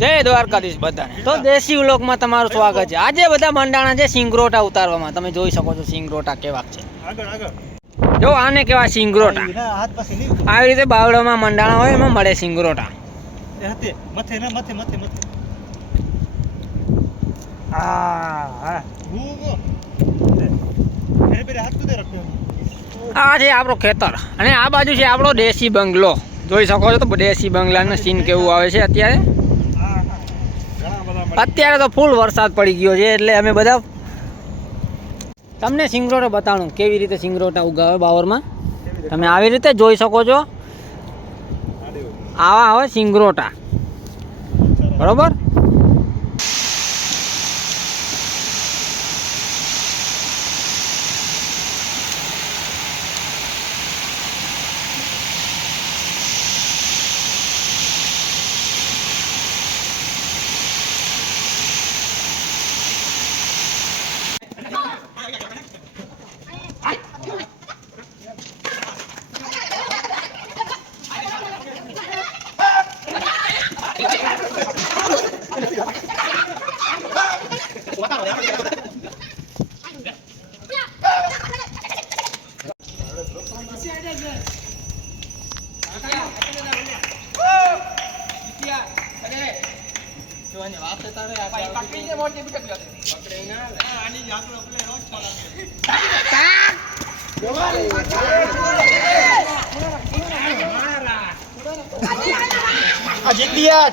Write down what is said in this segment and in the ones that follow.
જય દ્વારકાધીશ બધાને. તો દેશી વ્લોગમાં તમારું સ્વાગત છે. આજે બધા મંડાણા છે સિંગરોટા ઉતારવામાં. તમે જોઈ શકો છો સિંગરોટા કેવા છે. જો આને કેવા સિંગરોટા. આવી રીતે બાવડામાં મંડાણા હોય એમાં મળે સિંગરોટા. આ છે આપણો ખેતર અને આ બાજુ છે આપણો દેશી બંગલો. જોઈ શકો છો તો દેશી બંગલાનો સીન કેવું આવે છે અત્યારે તો ફૂલ વરસાદ પડી ગયો છે એટલે અમે બધા તમને સિંગરોટા બતાવું કેવી રીતે સિંગરોટા ઉગાવે બાવરમાં. તમે આવી રીતે જોઈ શકો છો. આવા હોય સિંગરોટા, બરોબર.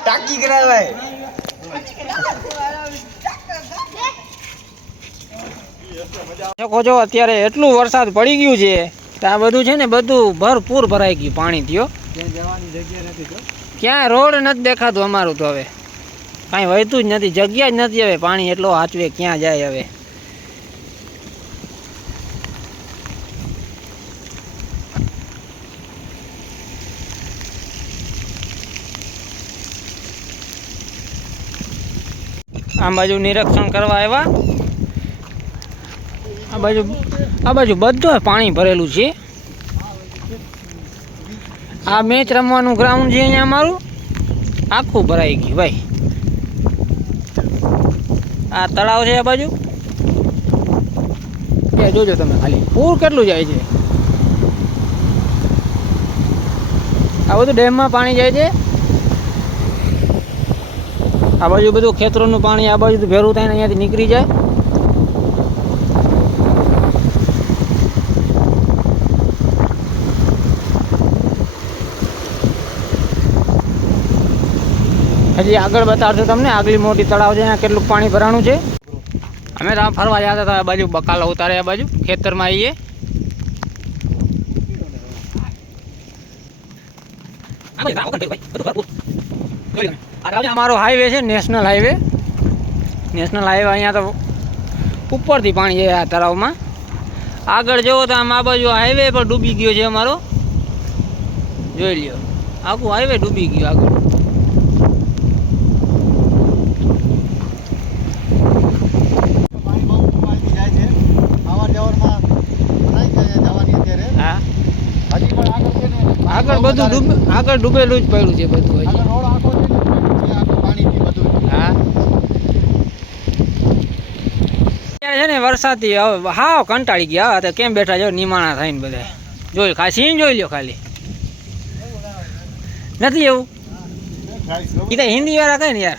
ટાકી કરાવાય શકો છો. અત્યારે એટલું વરસાદ પડી ગયું છે કે આ બધું છે ને બધું ભરપૂર ભરાઈ ગયું પાણી થયો. ક્યાં રોડ નથી દેખાતું અમારું તો હવે કાંઈ વહેતું જ નથી, જગ્યા જ નથી. હવે પાણી એટલો હાચવે ક્યાં જાય હવે. આ બાજુ નિરીક્ષણ કરવા આવ્યા. આ બાજુ બધું પાણી ભરેલું છે. આ મેચ રમવાનું ગ્રાઉન્ડ છે અહીંયા અમારું આખું ભરાઈ ગયું ભાઈ. આ તળાવ છે આ બાજુ એ જોજો તમે ખાલી પૂર કેટલું જાય છે. આ બધું ડેમમાં પાણી જાય છે. આ બાજુ બધું ખેતરોનું પાણી આ બાજુ ભેરું થાય ને અહીંયાથી નીકળી જાય. હજી આગળ બતાવશું તમને. આગલી મોટી તળાવ છે ત્યાં કેટલું પાણી ભરાણું છે. અમે તો ફરવા જતા હતા આ બાજુ બકાલા ઉતારે આ બાજુ ખેતરમાં આવીએ. અમારો હાઈવે છે નેશનલ હાઈવે. અહીંયા તો ઉપરથી પાણી છે આ તળાવમાં. આગળ જુઓ તો આમ આ બાજુ હાઈવે પર ડૂબી ગયો છે અમારો. જોઈ લ્યો આખું હાઈવે ડૂબી ગયો આગળ. આગળ ડૂબેલું જ પડ્યું છે બધું હજી. હા અત્યારે છે ને વરસાદથી હવે હાવ કંટાળી ગયા. હવે કેમ બેઠા જો નિમાણા થઈને બધા. જોઈ ખાલી સીન જોઈ લ્યો ખાલી. નથી એવું એ તો હિન્દી વાળા કઈ ને યાર.